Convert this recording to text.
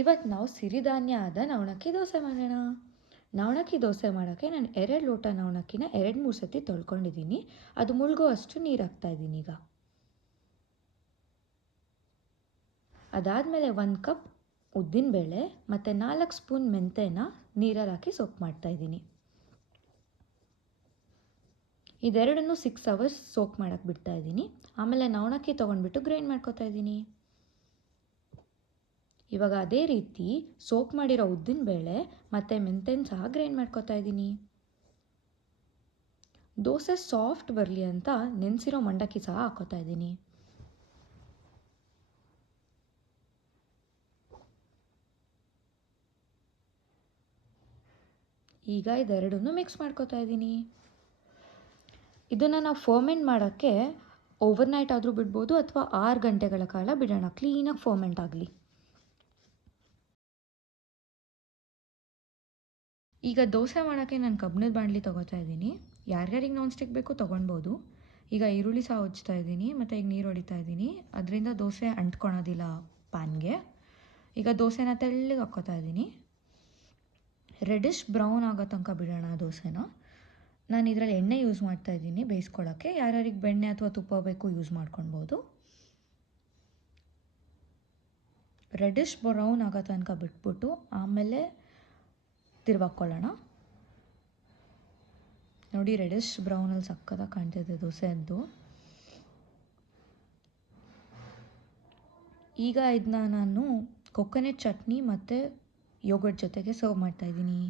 ಇವತ್ತು ನಾವು ಸಿರಿಧಾನ್ಯ ಆದ ನವಣಕ್ಕಿ ದೋಸೆ ಮಾಡೋಣ. ನವಣಕ್ಕಿ ದೋಸೆ ಮಾಡೋಕ್ಕೆ ನಾನು 2 ಲೋಟ ನವಣಕ್ಕಿನ 2-3 ಸತಿ ತೊಳ್ಕೊಂಡಿದ್ದೀನಿ. ಅದು ಮುಳುಗೋ ಅಷ್ಟು ನೀರು ಹಾಕ್ತಾಯಿದ್ದೀನಿ ಈಗ. ಅದಾದಮೇಲೆ 1 ಕಪ್ ಉದ್ದಿನಬೇಳೆ ಮತ್ತು 4 ಸ್ಪೂನ್ ಮೆಂತ್ಯನ ನೀರಲ್ಲಿ ಹಾಕಿ ಸೋಕ್ ಮಾಡ್ತಾಯಿದ್ದೀನಿ. ಇದೆರಡನ್ನು 6 ಅವರ್ಸ್ ಸೋಕ್ ಮಾಡೋಕ್ಕೆ ಬಿಡ್ತಾಯಿದ್ದೀನಿ. ಆಮೇಲೆ ನವಣಕ್ಕಿ ತೊಗೊಂಡ್ಬಿಟ್ಟು ಗ್ರೈಂಡ್ ಮಾಡ್ಕೊತಾ ಇದ್ದೀನಿ. ಇವಾಗ ಅದೇ ರೀತಿ ಸೋಕ್ ಮಾಡಿರೋ ಉದ್ದಿನಬೇಳೆ ಮತ್ತು ಮೆಂತ್ಯನ ಸಹ ಗ್ರೈಂಡ್ ಮಾಡ್ಕೊತಾ ಇದ್ದೀನಿ. ದೋಸೆ ಸಾಫ್ಟ್ ಬರಲಿ ಅಂತ ನೆನೆಸಿರೋ ಮಂಡಕ್ಕಿ ಸಹ ಹಾಕೋತಾ ಇದ್ದೀನಿ. ಈಗ ಇದೆರಡನ್ನೂ ಮಿಕ್ಸ್ ಮಾಡ್ಕೊತಾ ಇದ್ದೀನಿ. ಇದನ್ನು ನಾವು ಫರ್ಮೆಂಟ್ ಮಾಡೋಕ್ಕೆ ಓವರ್ನೈಟ್ ಆದರೂ ಬಿಡ್ಬೋದು ಅಥವಾ 6 ಗಂಟೆಗಳ ಕಾಲ ಬಿಡೋಣ, ಕ್ಲೀನಾಗಿ ಫರ್ಮೆಂಟ್ ಆಗಲಿ. ಈಗ ದೋಸೆ ಮಾಡೋಕ್ಕೆ ನಾನು ಕಬ್ಬಿಣದ ಬಾಣಲಿ ತೊಗೋತಾ ಇದ್ದೀನಿ. ಯಾರ್ಯಾರಿಗೆ ನಾನ್ ಸ್ಟಿಕ್ ಬೇಕು ತೊಗೊಳ್ಬೋದು. ಈಗ ಈರುಳ್ಳಿ ಸಹ ಹೊಚ್ತಾ ಇದ್ದೀನಿ ಮತ್ತು ಈಗ ನೀರು ಹೊಡಿತಾ ಇದ್ದೀನಿ. ಅದರಿಂದ ದೋಸೆ ಅಂಟ್ಕೊಳೋದಿಲ್ಲ ಪ್ಯಾನ್ಗೆ. ಈಗ ದೋಸೆನ ತೆಳ್ಳಗೆ ಹಾಕ್ಕೋತಾ ಇದ್ದೀನಿ. ರೆಡಿಶ್ ಬ್ರೌನ್ ಆಗೋ ತನಕ ಬಿಡೋಣ ದೋಸೆನ. ನಾನು ಇದರಲ್ಲಿ ಎಣ್ಣೆ ಯೂಸ್ ಮಾಡ್ತಾ ಇದ್ದೀನಿ ಬೇಯಿಸ್ಕೊಳ್ಳೋಕ್ಕೆ. ಯಾರ್ಯಾರಿಗೆ ಬೆಣ್ಣೆ ಅಥವಾ ತುಪ್ಪ ಬೇಕು ಯೂಸ್ ಮಾಡ್ಕೊಳ್ಬೋದು. ರೆಡಿಶ್ ಬ್ರೌನ್ ಆಗೋ ತನಕ ಬಿಟ್ಬಿಟ್ಟು ಆಮೇಲೆ ತಿರ್ವಾಕೊಳ್ಳೋಣ. ನೋಡಿ, ರೆಡಿಶ್ ಬ್ರೌನಲ್ಲಿ ಸಕ್ಕತ್ತಾಗಿ ಕಾಣ್ತಿದೆ ದೋಸೆ ಅಂತೂ. ಈಗ ಇದನ್ನ ನಾನು ಕೊಕೊನೆಟ್ ಚಟ್ನಿ ಮತ್ತು ಯೋಗರ್ಟ್ ಜೊತೆಗೆ ಸರ್ವ್ ಮಾಡ್ತಾಯಿದ್ದೀನಿ.